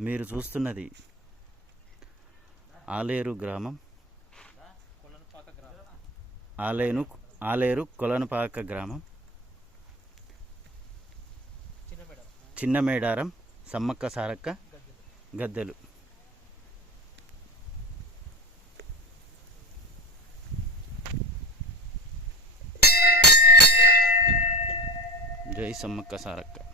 మీరు చూస్తున్నది ఆలేరు గ్రామం. ఆలేను ఆలేరు కొలనపాక గ్రామం. చిన్న మేడారం సమ్మక్క సారక్క గద్దెలు. జై సమ్మక్క సారక్క.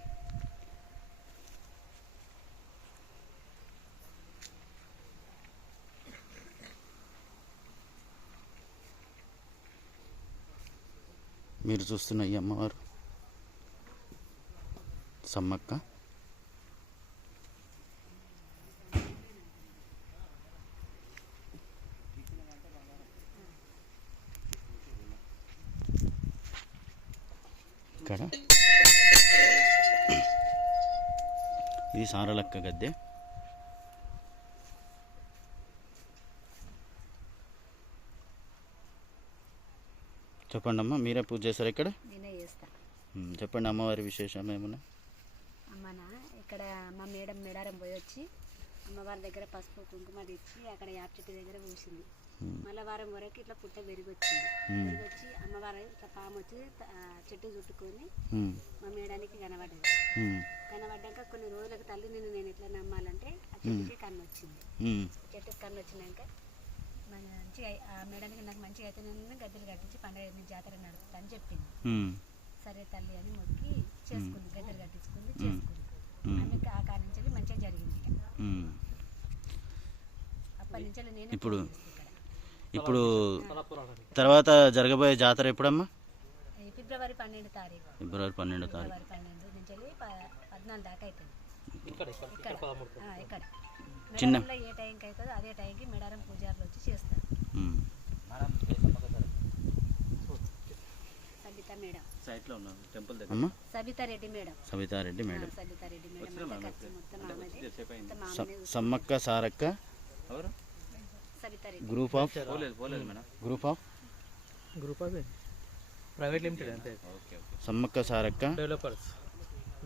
మీరు చూస్తున్న ఈ అమ్మవారు? సమ్మక్క? ఇక్కడ. ఇది సారలక్క గద్దె. చెప్పండి అమ్మా మీరే పూజ చేశారు ఇక్కడ? నేనే చేస్తా. చెప్పండి అమ్మవారి విశేషం ఏమన్నా? అమ్మనా ఇక్కడ మా మేడం మేడారం పోయి వచ్చి అమ్మవారి దగ్గర పసుపు కుంకుమ తెచ్చి అక్కడ యాప్ చెట్టు దగ్గర పూసింది మళ్ళా వారం వరకు ఇట్లా పుట్ట పెరిగి వచ్చింది ఉమ్, పెరిగి వచ్చి అమ్మవారు ఇట్లా పాము వచ్చి చెట్టు చుట్టుకొని మా మేడానికి కనబడ్డది కనబడ్డాక కొన్ని రోజులకు తల్లి నిన్ను నేను ఎట్లా నమ్మాలంటే ఆ చెట్టుకి కన్ను వచ్చింది. చెట్టుకి కన్ను వచ్చినాక మంచిగా మేడానికి నాకు మంచిగా అయితే నేను గద్దెలు కట్టించి పండుగ జాతర నడుపుతా అని చెప్పింది. సరే తల్లి అని మొక్కి చేసుకుంది గద్దెలు కట్టించుకుంది. చేసుకుంది. ఆమెకి ఆ కాడ నుంచి మంచిగా జరిగింది. అప్పటి నుంచి నేను ఇప్పుడు ఇప్పుడు తర్వాత జరగబోయే జాతర ఎప్పుడమ్మా? ఫిబ్రవరి పన్నెండు తారీఖు. ఫిబ్రవరి పన్నెండో తారీఖు. ఫిబ్రవరి పన్నెండు నుంచి వెళ్ళి ప- పద్నాలుగు దాకా అవుతుంది ఇక్కడ ఇక్కడ చిన్న- ఏ టైంకి అవుతుందో అదే టైంకి మేడారం పూజారులు వచ్చి చేస్తారు ఉమ్. Sabitha madam. Sammakka Sarakka? Group of group of group అవి ప్రైవేట్ లిమిటెడ్ అంతే. Sammakka Sarakka? Developers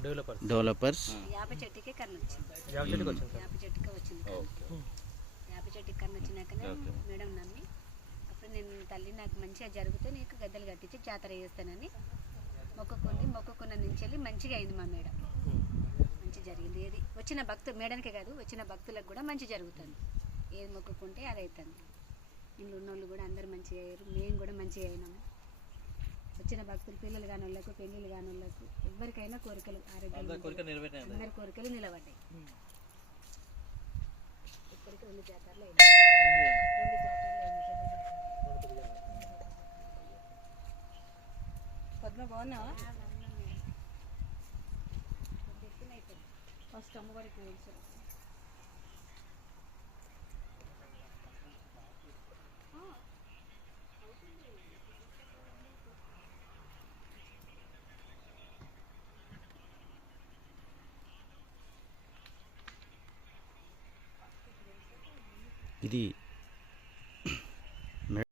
developers developers యాప చెట్టుకి కన్ను వచ్చింది. జాబ్ చెట్టుకి వచ్చింది. యాప చెట్టుకి వచ్చింది కన్ను. యాప చెట్టుకి కన్ను వచ్చినాకనే మేడం నమ్మి అప్పుడు నేను తల్లి నాకు మంచిగా జరిగితే నీకు గద్దెలు కట్టించి జాతర చేస్తానని మొక్కుకుంది. మొక్కుకున్న నుంచి వెళ్ళి మంచిగా అయింది మా మేడం. మంచి జరిగింది. ఏది? వచ్చిన భక్తు మేడానికి కాదు వచ్చిన భక్తులకు కూడా మంచి జరుగుతుంది. ఏది మొక్కుకుంటే అది అవుతుంది ఇంట్లో ఉన్నోళ్ళు కూడా అందరు మంచిగా అయ్యారు. మేము కూడా మంచిగా అయినాము. వచ్చిన భక్తులు పిల్లలు కాని వాళ్ళకు పెళ్ళిళ్ళు కాని వాళ్ళకు ఎవరికైనా కోరికలు ఆరోగ్యం అందరి కోరికలు నిలబడ్డాయి. ఇప్పటికి రెండు జాతరలు అయినాయి. రెండు జాతరలు పద్మ బాగున్నావా ఫస్ట్ అమ్మవారికి తెలుసు ఇది